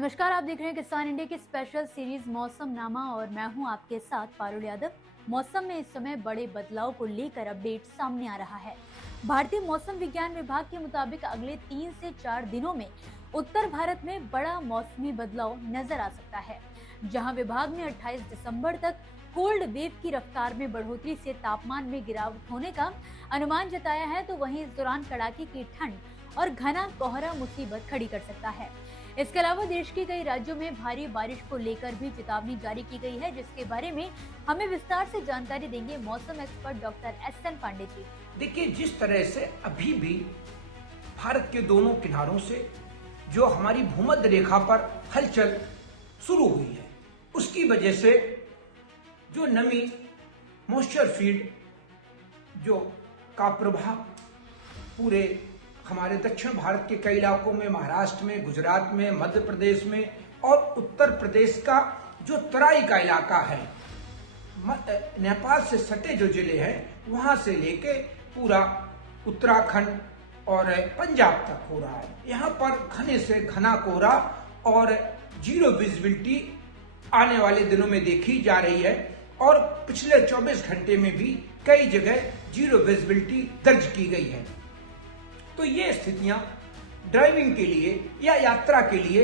नमस्कार, आप देख रहे हैं किसान इंडिया की स्पेशल सीरीज मौसम नामा और मैं हूं आपके साथ पारुल यादव। मौसम में इस समय बड़े बदलाव को लेकर अपडेट सामने आ रहा है। भारतीय मौसम विज्ञान विभाग के मुताबिक अगले 3 से 4 दिनों में उत्तर भारत में बड़ा मौसमी बदलाव नजर आ सकता है। जहां विभाग ने 28 दिसंबर तक कोल्ड वेव की रफ्तार में बढ़ोतरी से तापमान में गिरावट होने का अनुमान जताया है, तो वहीं इस दौरान कड़ाके की ठंड और घना कोहरा मुसीबत खड़ी कर सकता है। इसके अलावा देश के कई राज्यों में भारी बारिश को लेकर भी चेतावनी जारी की गई है, जिसके बारे में हमें विस्तार से जानकारी देंगे मौसम expert doctor SN. Pandey ji. देखिए, जिस तरह से अभी भी भारत के दोनों किनारों से जो हमारी भूमध्य रेखा पर हलचल शुरू हुई है, उसकी वजह से जो नमी मॉइस्चर फील्ड जो का प्रभाव पूरे हमारे दक्षिण भारत के कई इलाकों में, महाराष्ट्र में, गुजरात में, मध्य प्रदेश में और उत्तर प्रदेश का जो तराई का इलाका है, नेपाल से सटे जो जिले हैं, वहां से लेके पूरा उत्तराखंड और पंजाब तक हो रहा है। यहाँ पर घने से घना कोहरा और जीरो विजिबिलिटी आने वाले दिनों में देखी जा रही है और पिछले 24 घंटे में भी कई जगह जीरो विजिबिलिटी दर्ज की गई है। तो ये स्थितियां ड्राइविंग के लिए या यात्रा के लिए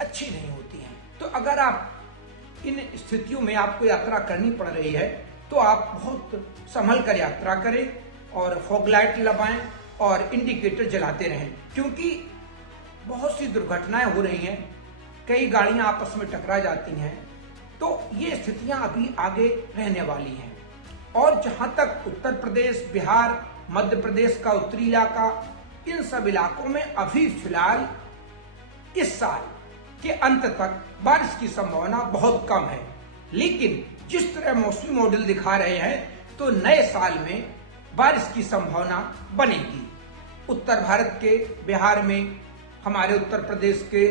अच्छी नहीं होती हैं। तो अगर आप इन स्थितियों में आपको यात्रा करनी पड़ रही है तो आप बहुत संभल कर यात्रा करें और फॉग लाइट लगाएं और इंडिकेटर जलाते रहें, क्योंकि बहुत सी दुर्घटनाएं हो रही हैं, कई गाड़ियां आपस में टकरा जाती हैं। तो ये स्थितियां अभी आगे रहने वाली हैं। और जहां तक उत्तर प्रदेश, बिहार, मध्य प्रदेश का उत्तरी इलाका, इन सब इलाकों में अभी फिलहाल इस साल के अंत तक बारिश की संभावना बहुत कम है। लेकिन जिस तरह मौसमी मॉडल दिखा रहे हैं, तो नए साल में बारिश की संभावना बनेगी। उत्तर भारत के बिहार में, हमारे उत्तर प्रदेश के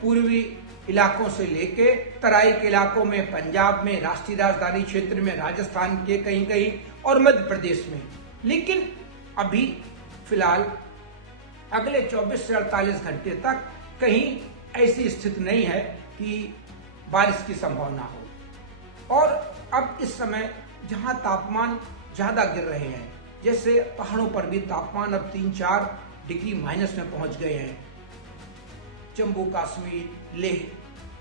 पूर्वी इलाकों से लेके तराई के इलाकों में, पंजाब में, राष्ट्रीय राजधानी क्षेत्र में, राजस्थान के कहीं कहीं और मध्य प्रदेश में। लेकिन अभी फिलहाल अगले 24 से 48 घंटे तक कहीं ऐसी स्थिति नहीं है कि बारिश की संभावना हो। और अब इस समय जहां तापमान ज्यादा गिर रहे हैं, जैसे पहाड़ों पर भी तापमान अब 3-4 डिग्री माइनस में पहुंच गए हैं, जम्मू कश्मीर, लेह,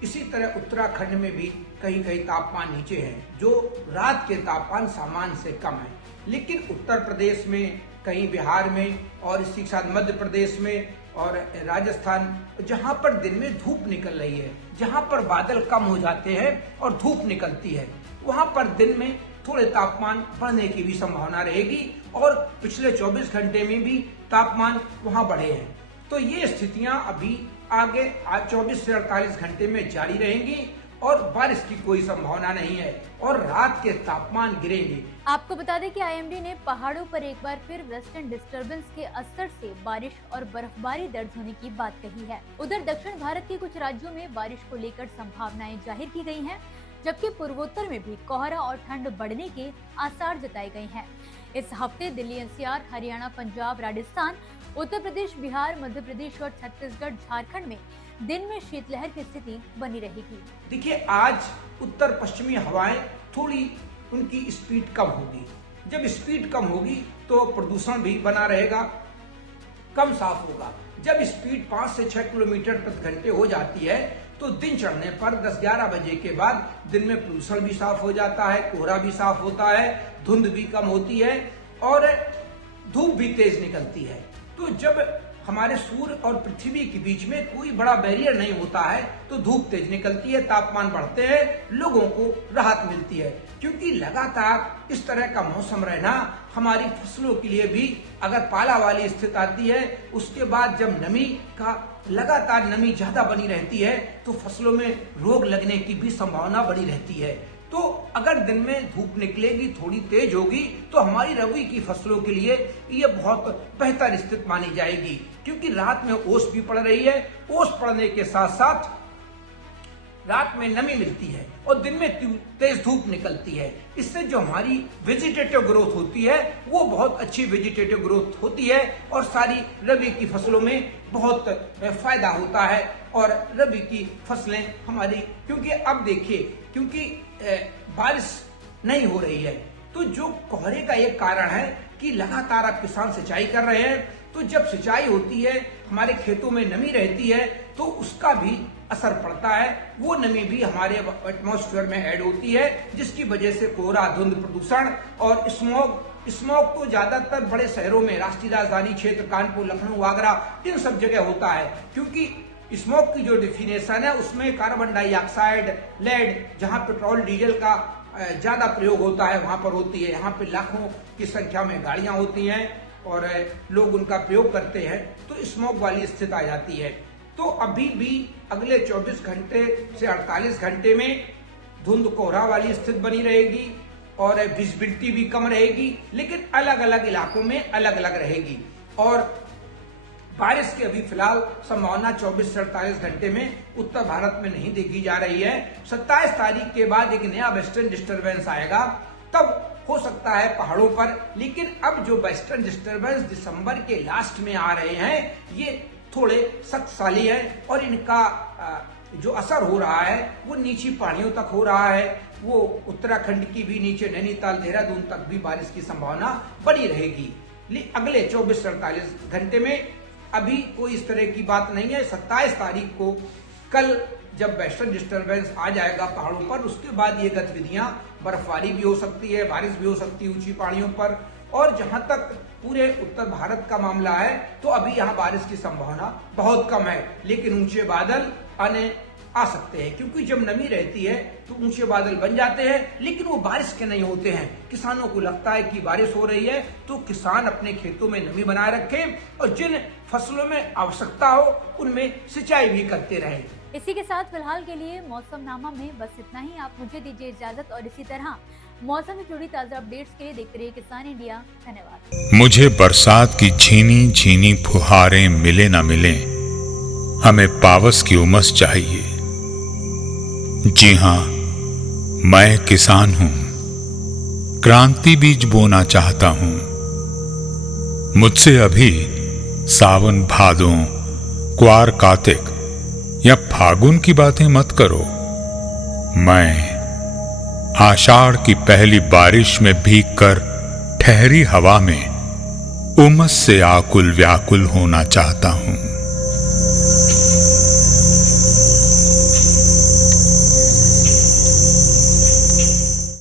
इसी तरह उत्तराखंड में भी कहीं कहीं तापमान नीचे है, जो रात के तापमान सामान्य से कम है। लेकिन उत्तर प्रदेश में, कहीं बिहार में और इसी के साथ मध्य प्रदेश में और राजस्थान, जहां पर दिन में धूप निकल रही है, जहां पर बादल कम हो जाते हैं और धूप निकलती है, वहां पर दिन में थोड़े तापमान बढ़ने की भी संभावना रहेगी और पिछले 24 घंटे में भी तापमान वहां बढ़े हैं। तो ये स्थितियां अभी आगे 24 से 48 घंटे में जारी रहेंगी और बारिश की कोई संभावना नहीं है और रात के तापमान गिरेंगे। आपको बता दें कि आईएमडी ने पहाड़ों पर एक बार फिर वेस्टर्न डिस्टर्बेंस के असर से बारिश और बर्फबारी दर्ज होने की बात कही है। उधर दक्षिण भारत के कुछ राज्यों में बारिश को लेकर संभावनाएं जाहिर की गई हैं, जबकि पूर्वोत्तर में भी कोहरा और ठंड बढ़ने के आसार जताए गए हैं। इस हफ्ते दिल्ली एनसीआर, हरियाणा, पंजाब, राजस्थान, उत्तर प्रदेश, बिहार, मध्य प्रदेश और छत्तीसगढ़, झारखंड में दिन में शीतलहर की स्थिति बनी रहेगी। देखिए, आज उत्तर पश्चिमी हवाएं थोड़ी उनकी स्पीड कम होगी। जब स्पीड कम होगी तो प्रदूषण भी बना रहेगा, कम साफ होगा। जब स्पीड 5 से 6 किलोमीटर प्रति घंटे हो जाती है तो दिन चढ़ने पर 10-11 बजे के बाद दिन में प्रदूषण भी साफ हो जाता है, कोहरा भी साफ होता है, धुंध भी कम होती है और धूप भी तेज निकलती है। तो जब हमारे सूर्य और पृथ्वी के बीच में कोई बड़ा बैरियर नहीं होता है तो धूप तेज निकलती है, तापमान बढ़ते हैं, लोगों को राहत मिलती है। क्योंकि लगातार इस तरह का मौसम रहना हमारी फसलों के लिए भी, अगर पाला वाली स्थिति आती है, उसके बाद जब नमी का लगातार नमी ज्यादा बनी रहती है तो फसलों में रोग लगने की भी संभावना बड़ी रहती है। तो अगर दिन में धूप निकलेगी, थोड़ी तेज होगी, तो हमारी रबी की फसलों के लिए ये बहुत बेहतर स्थिति मानी जाएगी, क्योंकि रात में ओस भी पड़ रही है। ओस पड़ने के साथ साथ रात में नमी मिलती है और दिन में तेज धूप निकलती है। इससे जो हमारी वेजिटेटिव ग्रोथ होती है वो बहुत अच्छी वेजिटेटिव ग्रोथ होती है और सारी रबी की फसलों में बहुत फायदा होता है। और रबी की फसलें हमारी, क्योंकि अब देखिए, क्योंकि बारिश नहीं हो रही है तो जो कोहरे का एक कारण है कि लगातार अब किसान सिंचाई कर रहे हैं, तो जब सिंचाई होती है हमारे खेतों में नमी रहती है तो उसका भी असर पड़ता है। वो नमी भी हमारे एटमॉस्फेयर में ऐड होती है, जिसकी वजह से कोहरा, धुंध, प्रदूषण और स्मॉग तो ज्यादातर बड़े शहरों में, राष्ट्रीय राजधानी क्षेत्र कानपुर, लखनऊ, आगरा, इन सब जगह होता है। क्योंकि स्मॉग की जो डिफिनेशन है उसमें कार्बन डाइऑक्साइड, लेड, जहां पेट्रोल डीजल का ज्यादा प्रयोग होता है वहां पर होती है। यहाँ पे लाखों की संख्या में गाड़ियां होती हैं और लोग उनका प्रयोग करते हैं तो स्मॉग वाली स्थिति आ जाती है। तो अभी भी अगले 24 घंटे से 48 घंटे में धुंध, कोहरा वाली स्थिति बनी रहेगी और विजिबिलिटी भी कम रहेगी, लेकिन अलग अलग इलाकों में अलग अलग रहेगी। और बारिश की अभी फिलहाल संभावना 24 से 48 घंटे में उत्तर भारत में नहीं देखी जा रही है। 27 तारीख के बाद एक नया वेस्टर्न डिस्टर्बेंस आएगा, तब हो सकता है पहाड़ों पर। लेकिन अब जो वेस्टर्न डिस्टर्बेंस दिसंबर के लास्ट में आ रहे हैं ये थोड़े शक्तिशाली हैं और इनका जो असर हो रहा है वो नीची पहाड़ियों तक हो रहा है। वो उत्तराखंड की भी नीचे नैनीताल, देहरादून तक भी बारिश की संभावना बनी रहेगी अगले 24 से 48 घंटे में। अभी कोई इस तरह की बात नहीं है। 27 तारीख को कल जब वेस्टर्न डिस्टर्बेंस आ जाएगा पहाड़ों पर, उसके बाद ये गतिविधियां, बर्फबारी भी हो सकती है, बारिश भी हो सकती है ऊंची पहाड़ियों पर। और जहां तक पूरे उत्तर भारत का मामला है तो अभी यहाँ बारिश की संभावना बहुत कम है, लेकिन ऊंचे बादल आ सकते हैं। क्योंकि जब नमी रहती है तो ऊंचे बादल बन जाते हैं, लेकिन वो बारिश के नहीं होते हैं। किसानों को लगता है कि बारिश हो रही है तो किसान अपने खेतों में नमी बनाए रखें और जिन फसलों में आवश्यकता हो उनमें सिंचाई भी करते रहें। इसी के साथ फिलहाल के लिए मौसमनामा में बस इतना ही। आप मुझे दीजिए इजाजत और इसी तरह मौसम से जुड़ी ताजा अपडेट्स के लिए देखते रहिए किसान इंडिया। धन्यवाद। मुझे बरसात की झीनी झीनी फुहारें मिले ना मिले, हमें पावस की उमस चाहिए। जी हां, मैं किसान हूं, क्रांति बीज बोना चाहता हूं। मुझसे अभी सावन, भादों, क्वार, कार्तिक या फागुन की बातें मत करो। मैं आषाढ़ की पहली बारिश में भीगकर ठहरी हवा में उमस से आकुल व्याकुल होना चाहता हूं।